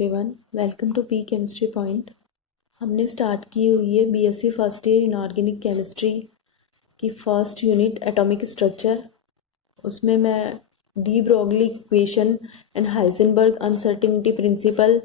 Everyone, welcome to P chemistry point. हमने start की हुई है BSc first year inorganic chemistry की फर्स्ट यूनिट एटॉमिक स्ट्रक्चर। उसमें मैं de Broglie equation and Heisenberg uncertainty principle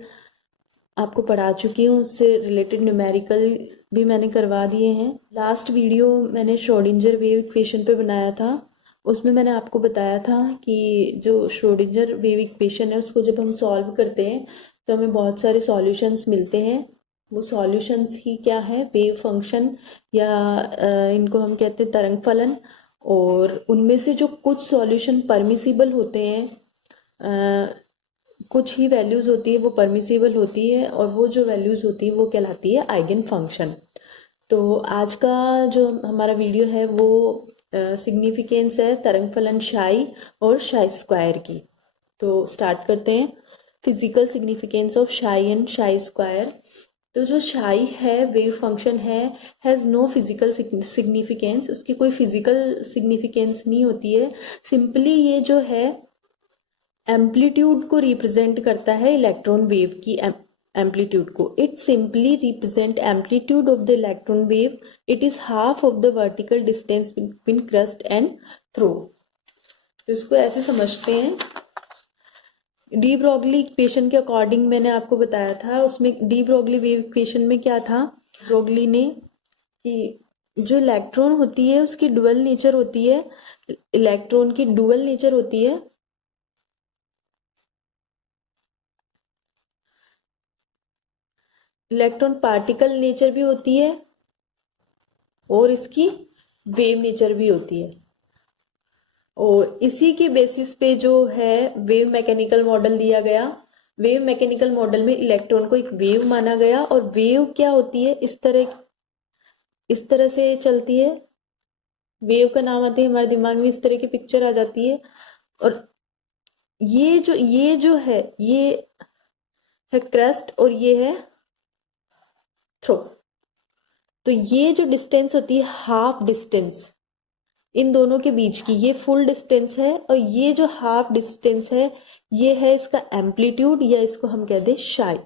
आपको पढ़ा चुकी हूँ। उससे रिलेटेड न्यूमेरिकल भी मैंने करवा दिए हैं। लास्ट वीडियो मैंने श्रोडिंजर वेव इक्वेशन पे बनाया था। उसमें मैंने आपको बताया था कि जो श्रोडिंजर वेव इक्वेशन है उसको जब हम सॉल्व करते हैं तो हमें बहुत सारे सॉल्यूशंस मिलते हैं। वो सॉल्यूशंस ही क्या है, वेव फंक्शन या इनको हम कहते हैं तरंग फलन। और उनमें से जो कुछ सॉल्यूशन परमिसिबल होते हैं, कुछ ही वैल्यूज़ होती है वो परमिसिबल होती है, और वो जो वैल्यूज़ होती है वो कहलाती है आइगन फंक्शन। तो आज का जो हमारा वीडियो है वो सिग्निफिकेंस है तरंग फलन शाई और शाई स्क्वायर की। तो स्टार्ट करते हैं। Physical significance of psi and psi square. तो जो शाई है wave function has no physical significance. उसकी कोई फिजिकल सिग्निफिकेंस नहीं होती है। सिंपली ये जो है एम्पलीट्यूड को रिप्रेजेंट करता है, इलेक्ट्रॉन वेव की एम्पलीट्यूड को। It simply represent amplitude of the electron wave. It is half of the vertical distance between crest and trough. तो इसको ऐसे समझते हैं। डी ब्रोगली इक्वेशन के अकॉर्डिंग मैंने आपको बताया था, उसमें डी ब्रोगली वेव इक्वेशन में क्या था, ब्रोगली ने कि जो इलेक्ट्रॉन होती है उसकी डुअल नेचर होती है, इलेक्ट्रॉन की डुअल नेचर होती है। इलेक्ट्रॉन पार्टिकल नेचर भी होती है और इसकी वेव नेचर भी होती है। और इसी के बेसिस पे जो है वेव मैकेनिकल मॉडल दिया गया। वेव मैकेनिकल मॉडल में इलेक्ट्रॉन को एक वेव माना गया, और वेव क्या होती है, इस तरह से चलती है। वेव का नाम आते ही हमारे दिमाग में इस तरह की पिक्चर आ जाती है। और ये जो है ये है क्रस्ट और ये है थ्रो। तो ये जो डिस्टेंस होती है हाफ डिस्टेंस इन दोनों के बीच की, ये फुल डिस्टेंस है, और ये जो हाफ डिस्टेंस है ये है इसका एम्पलीट्यूड, या इसको हम कहते हैं शाई।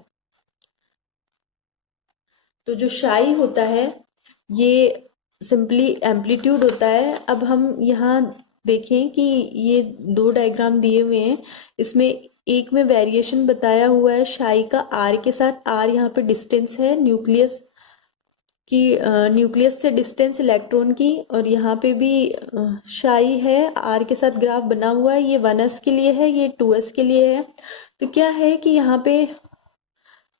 तो जो शाई होता है ये सिंपली एम्पलीट्यूड होता है। अब हम यहाँ देखें कि ये दो डायग्राम दिए हुए हैं, इसमें एक में वेरिएशन बताया हुआ है शाई का आर के साथ। आर यहाँ पे डिस्टेंस है न्यूक्लियस की, न्यूक्लियस से डिस्टेंस इलेक्ट्रॉन की। और यहाँ पे भी शाई है, आर के साथ ग्राफ बना हुआ है। ये 1s के लिए है, ये 2s के लिए है। तो क्या है कि यहाँ पे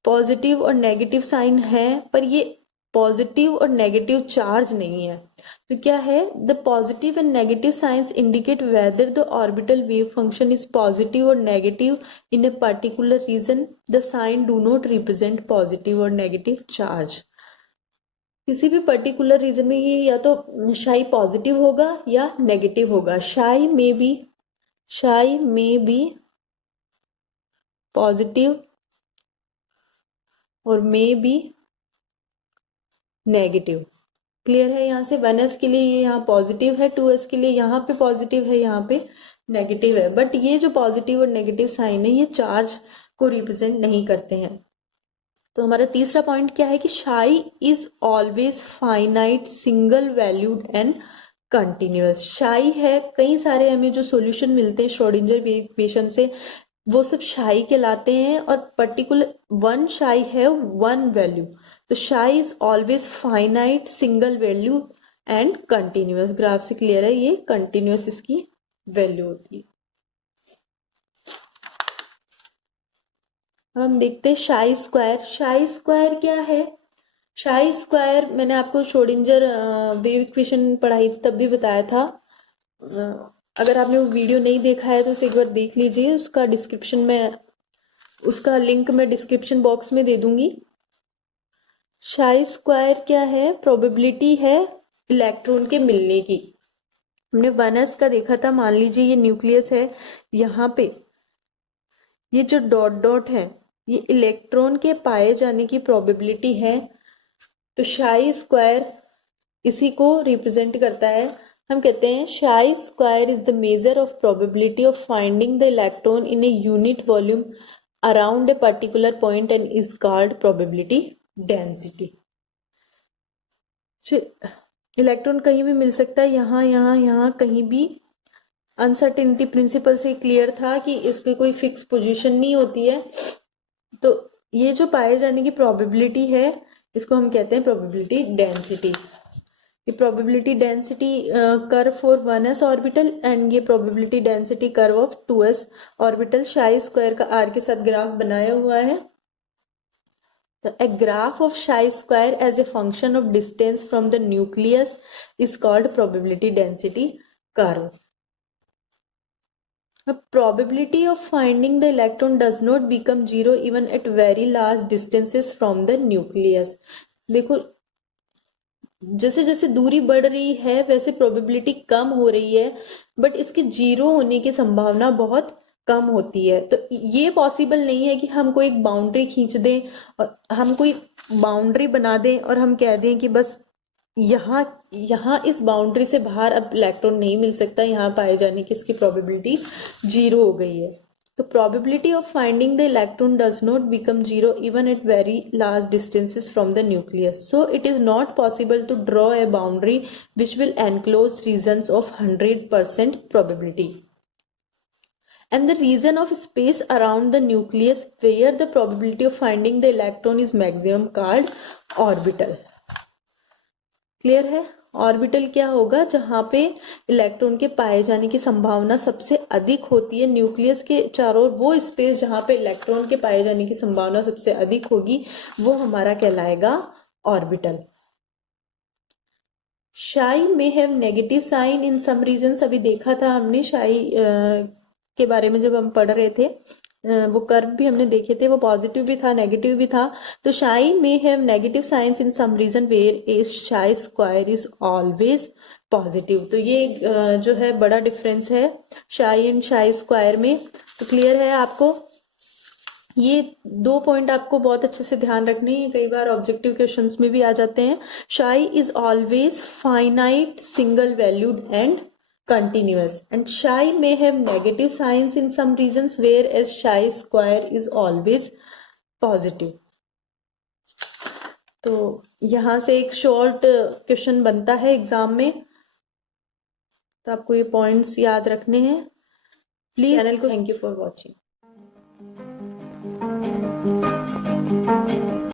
पॉजिटिव और नेगेटिव साइन है, पर ये पॉजिटिव और नेगेटिव चार्ज नहीं है। तो क्या है, the positive and negative signs indicate whether the orbital wave function is positive or negative in a particular region. The sign do not represent positive or negative charge. किसी भी particular reason में ये या तो शाई पॉजिटिव होगा या negative होगा। शाई में बी पॉजिटिव और में बी नेगेटिव। क्लियर है? यहाँ से 1s के लिए ये यहाँ पॉजिटिव है, 2s के लिए यहाँ पे पॉजिटिव है, यहाँ पे नेगेटिव है। बट ये जो पॉजिटिव और नेगेटिव साइन है ये चार्ज को रिप्रेजेंट नहीं करते हैं। तो हमारा तीसरा पॉइंट क्या है कि शाई is always finite, single valued and continuous. शाई है, कई सारे हमें जो सॉल्यूशन मिलते हैं श्रोडिंजर वेव इक्वेशन से वो सब शाई कहलाते हैं, और पर्टिकुलर वन शाई है वन वैल्यू। तो शाई is always finite, single value and continuous. Graph से क्लियर है, ये कंटिन्यूअस इसकी वैल्यू होती है। हम देखते हैं शाई स्क्वायर। शाई स्क्वायर क्या है? शाई स्क्वायर मैंने आपको श्रोडिंजर वेव इक्वेशन पढ़ाई तब भी बताया था। अगर आपने वो वीडियो नहीं देखा है तो उसे एक बार देख लीजिए। उसका लिंक मैं डिस्क्रिप्शन बॉक्स में दे दूंगी। शाई स्क्वायर क्या है? प्रोबेबिलिटी है इलेक्ट्रॉन के मिलने की। हमने 1s का देखा था। मान लीजिए ये न्यूक्लियस है, यहाँ पे ये जो डॉट डॉट है ये इलेक्ट्रॉन के पाए जाने की प्रोबेबिलिटी है। तो शाई स्क्वायर इसी को रिप्रेजेंट करता है। हम कहते हैं शाई square is the measure of probability of finding the electron in a unit volume around a particular point and is called probability density. Electron कहीं भी मिल सकता है, यहाँ यहाँ यहाँ कहीं भी। अनसर्टेनिटी प्रिंसिपल से क्लियर था कि इसकी कोई फिक्स पोजीशन नहीं होती है। तो ये जो पाए जाने की प्रोबेबिलिटी है इसको हम कहते हैं प्रोबेबिलिटी डेंसिटी। ये probability density curve for 1s orbital and ये probability density curve of 2s orbital. Psi square का आर के साथ ग्राफ बनाया हुआ है। तो a graph of chi square as a function of distance from the nucleus is called probability density curve. The probability of finding the electron does not become zero even at very large distances from the nucleus. देखो जैसे जैसे दूरी बढ़ रही है वैसे probability कम हो रही है, बट इसके जीरो होने की संभावना बहुत कम होती है। तो ये पॉसिबल नहीं है कि हम कोई एक बाउंड्री खींच दें और हम कोई बाउंड्री बना दें और हम कह दें कि बस यहाँ यहाँ इस बाउंड्री से बाहर अब इलेक्ट्रॉन नहीं मिल सकता, यहाँ पाए जाने की इसकी प्रोबेबिलिटी जीरो हो गई है। तो probability of finding the electron does not become zero even at very large distances from the nucleus, so it is not possible to draw a boundary which will enclose regions of 100% probability. And the region of space around the nucleus where the probability of finding the electron is maximum called orbital. Clear है? Orbital क्या होगा? जहां पे electron के पाए जाने की संभावना सबसे अधिक होती है, न्यूक्लियस के चारों ओर वो स्पेस जहां पे इलेक्ट्रॉन के पाए जाने की संभावना सबसे अधिक होगी वो हमारा कहलाएगा ऑर्बिटल। शाई में have negative sign in some regions. अभी देखा था हमने शाई के बारे में जब हम पढ़ रहे थे, वो कर्व भी हमने देखे थे, वो पॉजिटिव भी था नेगेटिव भी था। तो शाई में have negative signs in some region where is psi square is always positive. तो ये जो है बड़ा डिफरेंस है शाई एंड शाई स्क्वायर में। तो क्लियर है आपको? ये दो पॉइंट आपको बहुत अच्छे से ध्यान रखने हैं, कई बार ऑब्जेक्टिव क्वेश्चंस में भी आ जाते हैं। शाई is always finite single valued and continuous, and chi may have negative signs in some regions whereas chi square is always positive. तो यहां से एक शॉर्ट क्वेश्चन बनता है एग्जाम में, तो आपको ये पॉइंट्स याद रखने हैं प्लीज। चैनल को थैंक यू फॉर वॉचिंग।